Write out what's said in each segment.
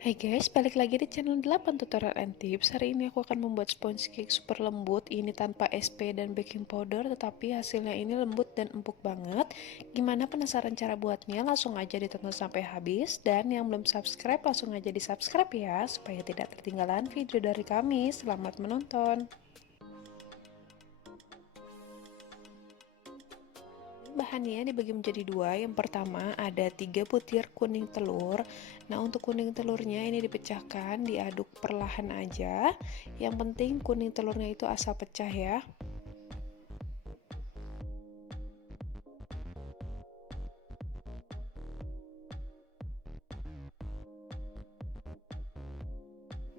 Hai guys, balik lagi di channel 8 Tutorial and Tips. Hari ini aku akan membuat sponge cake super lembut. Ini tanpa SP dan baking powder, tetapi hasilnya ini lembut dan empuk banget. Gimana, penasaran cara buatnya? Langsung aja ditonton sampai habis. Dan yang belum subscribe, langsung aja di subscribe ya, supaya tidak ketinggalan video dari kami. Selamat menonton. Bahannya dibagi menjadi dua. Yang pertama ada 3 butir kuning telur. Nah, untuk kuning telurnya ini dipecahkan, diaduk perlahan aja. Yang penting kuning telurnya itu asal pecah ya.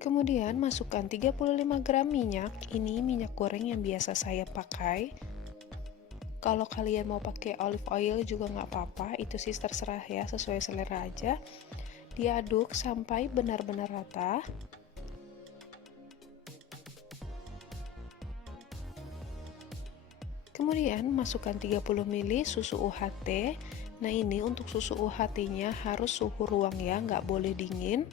Kemudian masukkan 35 gram minyak. Ini minyak goreng yang biasa saya pakai. Kalau kalian mau pakai olive oil juga nggak apa-apa, itu sih terserah ya, sesuai selera aja. Diaduk sampai benar-benar rata. Kemudian masukkan 30 ml susu UHT. Nah, ini untuk susu UHT-nya harus suhu ruang ya, nggak boleh dingin.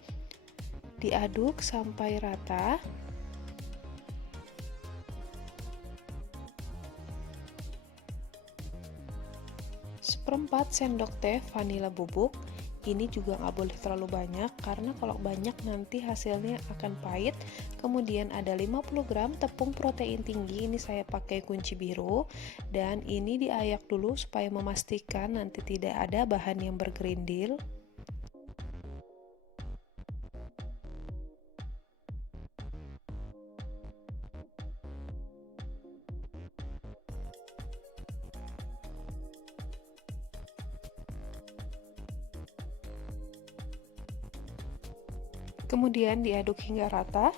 Diaduk sampai rata. Seperempat sendok teh vanila bubuk. Ini juga nggak boleh terlalu banyak, karena kalau banyak nanti hasilnya akan pahit. Kemudian ada 50 gram tepung protein tinggi. Ini saya pakai kunci biru. Dan ini diayak dulu supaya memastikan nanti tidak ada bahan yang bergerindil. Kemudian diaduk hingga rata.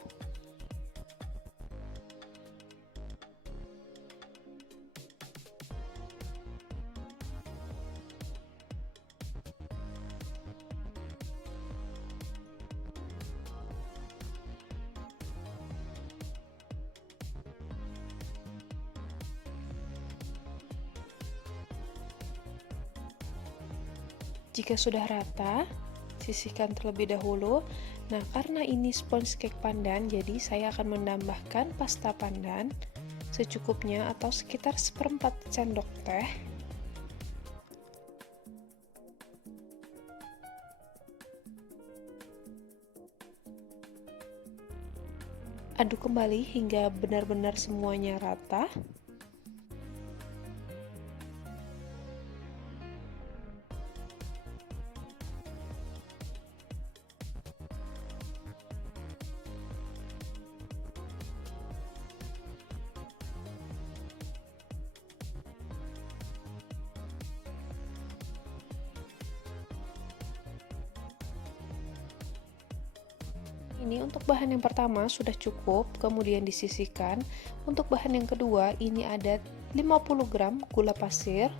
Jika sudah rata, sisihkan terlebih dahulu. Nah, karena ini sponge cake pandan, jadi saya akan menambahkan pasta pandan secukupnya atau sekitar seperempat sendok teh. Aduk kembali hingga benar-benar semuanya rata. Ini untuk bahan yang pertama sudah cukup, kemudian disisihkan. Untuk bahan yang kedua, ini ada 50 gram gula pasir.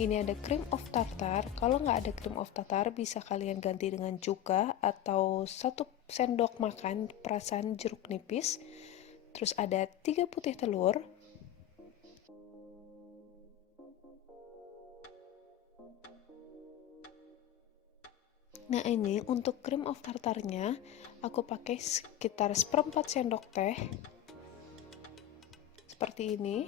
Ini ada cream of tartar. Kalau nggak ada cream of tartar, bisa kalian ganti dengan cuka atau 1 sendok makan perasan jeruk nipis. Terus ada 3 putih telur. Nah, ini untuk cream of tartarnya aku pakai sekitar seperempat sendok teh. Seperti ini.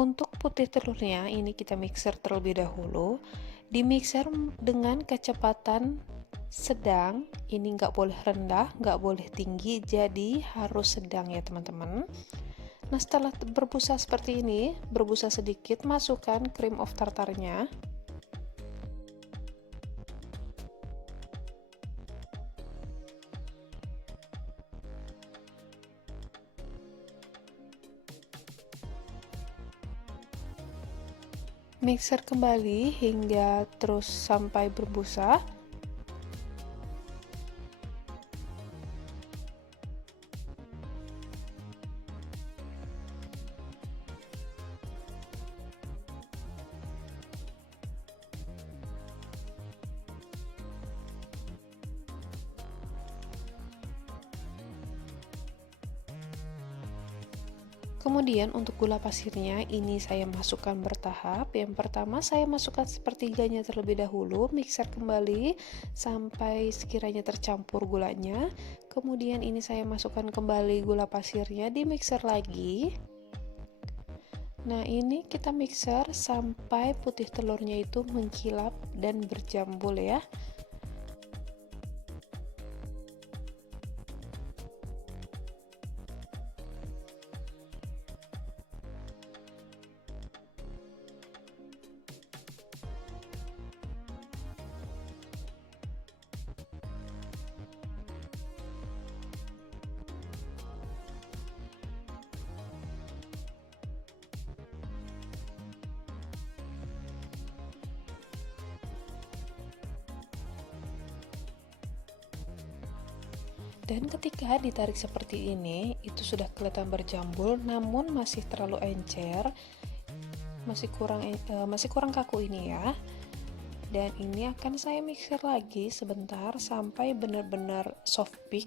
Untuk putih telurnya ini kita mixer terlebih dahulu. Di mixer dengan kecepatan sedang. Ini nggak boleh rendah, nggak boleh tinggi, jadi harus sedang ya teman-teman. Nah, setelah berbusa seperti ini, berbusa sedikit, masukkan cream of tartarnya. Mixer kembali hingga terus sampai berbusa. Kemudian untuk gula pasirnya ini saya masukkan bertahap. Yang pertama saya masukkan sepertiganya terlebih dahulu, mixer kembali sampai sekiranya tercampur gulanya. Kemudian ini saya masukkan kembali gula pasirnya, di mixer lagi. Nah, ini kita mixer sampai putih telurnya itu mengkilap dan berjambul ya. Dan ketika ditarik seperti ini, itu sudah kelihatan berjambul, namun masih terlalu encer, masih kurang kaku ini ya. Dan ini akan saya mixer lagi sebentar sampai benar-benar soft peak.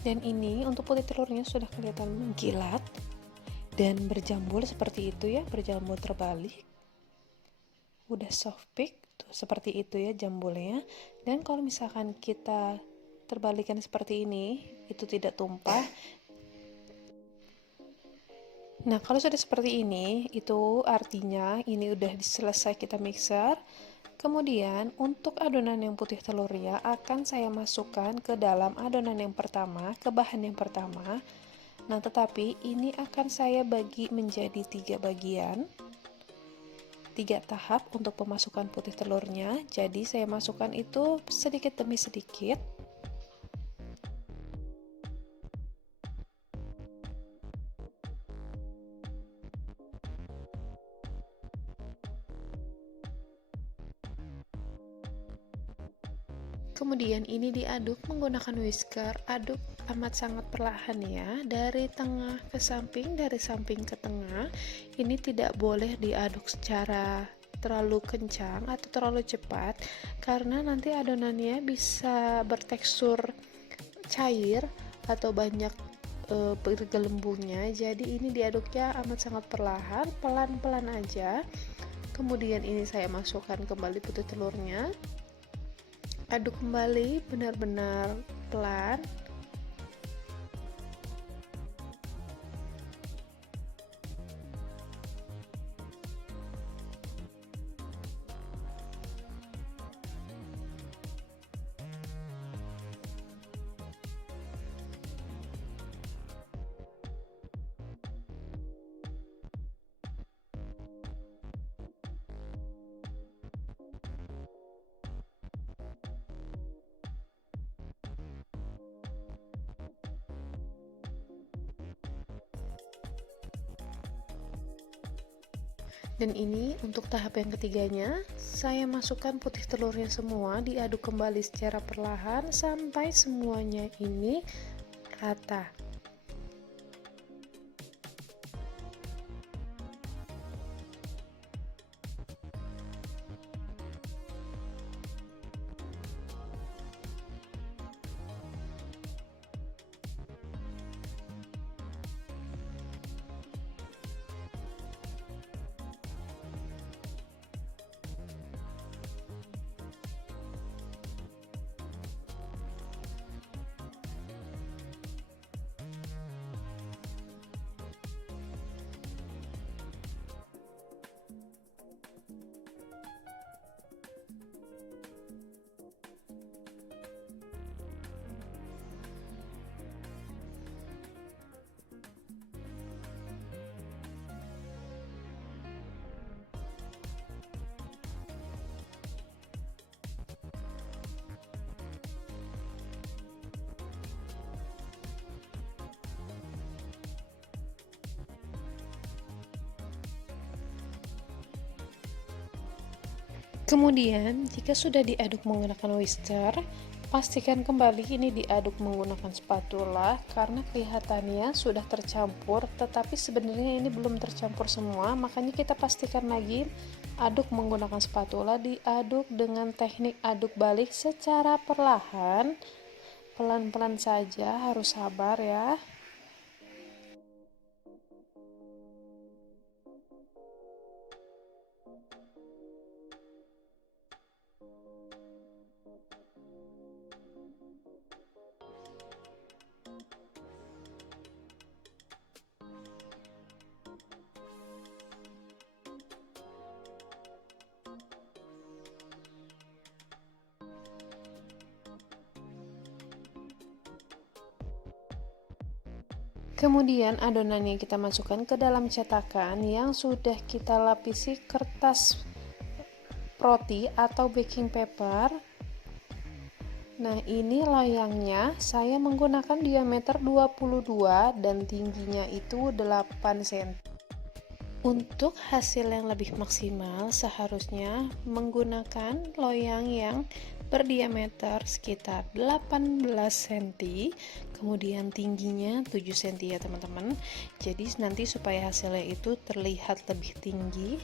Dan ini untuk putih telurnya sudah kelihatan mengkilat dan berjambul seperti itu ya, berjambul terbalik. Udah soft peak tuh, seperti itu ya jambulnya. Dan kalau misalkan kita terbalikan seperti ini, itu tidak tumpah. Nah, kalau sudah seperti ini, itu artinya ini udah selesai kita mixer. Kemudian untuk adonan yang putih telurnya akan saya masukkan ke dalam adonan yang pertama, ke bahan yang pertama. Nah, tetapi ini akan saya bagi menjadi 3 bagian, 3 tahap untuk pemasukan putih telurnya. Jadi saya masukkan itu sedikit demi sedikit. Kemudian ini diaduk menggunakan whisker, aduk amat sangat perlahan ya, dari tengah ke samping, dari samping ke tengah. Ini tidak boleh diaduk secara terlalu kencang atau terlalu cepat, karena nanti adonannya bisa bertekstur cair atau banyak bergelembungnya. Jadi ini diaduknya amat sangat perlahan, pelan-pelan aja. Kemudian ini saya masukkan kembali putih telurnya, aduk kembali benar-benar pelan. Dan ini untuk tahap yang ketiganya, saya masukkan putih telurnya semua, diaduk kembali secara perlahan sampai semuanya ini rata. Kemudian, jika sudah diaduk menggunakan whisker, pastikan kembali ini diaduk menggunakan spatula karena kelihatannya sudah tercampur, tetapi sebenarnya ini belum tercampur semua, makanya kita pastikan lagi aduk menggunakan spatula, diaduk dengan teknik aduk balik secara perlahan, pelan-pelan saja, harus sabar ya. Kemudian adonannya kita masukkan ke dalam cetakan yang sudah kita lapisi kertas roti atau baking paper. Nah, ini loyangnya saya menggunakan diameter 22 dan tingginya itu 8 cm. Untuk hasil yang lebih maksimal seharusnya menggunakan loyang yang berdiameter sekitar 18 cm, kemudian tingginya 7 cm ya teman-teman. Jadi nanti supaya hasilnya itu terlihat lebih tinggi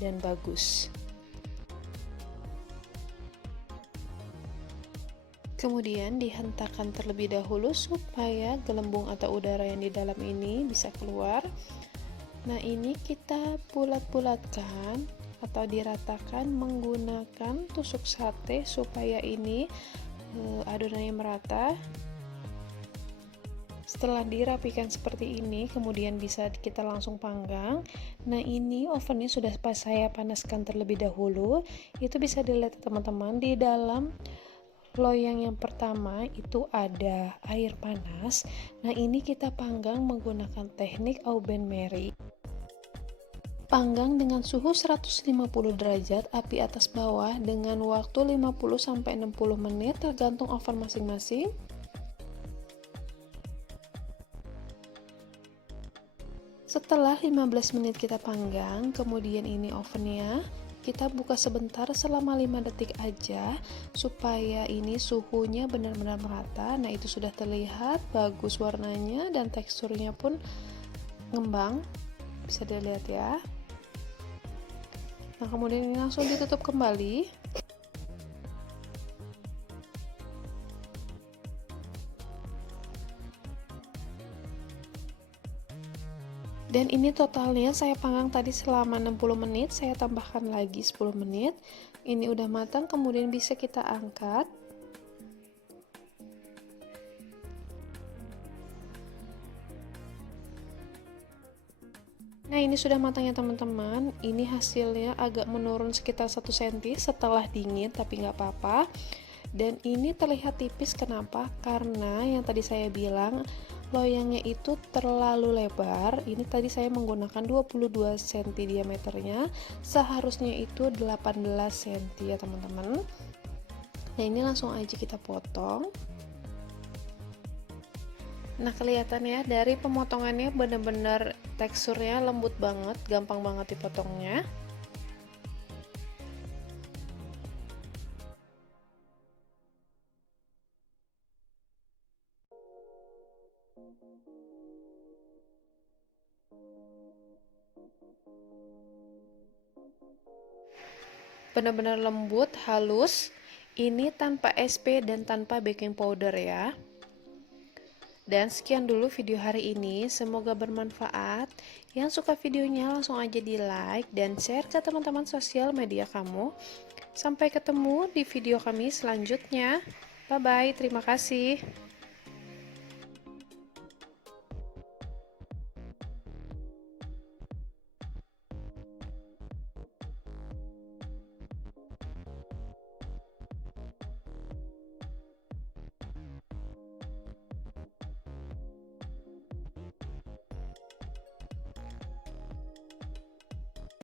dan bagus. Kemudian dihentakkan terlebih dahulu supaya gelembung atau udara yang di dalam ini bisa keluar. Nah, ini kita bulat-bulatkan atau diratakan menggunakan tusuk sate supaya ini adonannya merata. Setelah dirapikan seperti ini, kemudian bisa kita langsung panggang. Nah, ini ovennya sudah saya panaskan terlebih dahulu. Itu bisa dilihat teman-teman, di dalam loyang yang pertama itu ada air panas. Nah, ini kita panggang menggunakan teknik au bain-marie. Panggang dengan suhu 150 derajat, api atas bawah dengan waktu 50-60 menit tergantung oven masing-masing. Setelah 15 menit kita panggang, kemudian ini ovennya kita buka sebentar selama 5 detik aja supaya ini suhunya benar-benar merata. Nah, itu sudah terlihat bagus warnanya dan teksturnya pun ngembang, bisa dilihat ya. Nah, kemudian ini langsung ditutup kembali. Dan ini totalnya saya panggang tadi selama 60 menit, saya tambahkan lagi 10 menit. Ini udah matang, kemudian bisa kita angkat. Nah, ini sudah matang ya teman-teman. Ini hasilnya agak menurun sekitar 1 cm setelah dingin, tapi nggak apa-apa. Dan ini terlihat tipis, kenapa? Karena yang tadi saya bilang loyangnya itu terlalu lebar. Ini tadi saya menggunakan 22 cm diameternya, seharusnya itu 18 cm ya teman-teman. Nah, ini langsung aja kita potong. Nah, kelihatan ya dari pemotongannya bener-bener teksturnya lembut banget, gampang banget dipotongnya. Benar-benar lembut, halus. Ini tanpa SP dan tanpa baking powder ya. Dan sekian dulu video hari ini, semoga bermanfaat. Yang suka videonya langsung aja di like dan share ke teman-teman sosial media kamu. Sampai ketemu di video kami selanjutnya. Bye bye, terima kasih.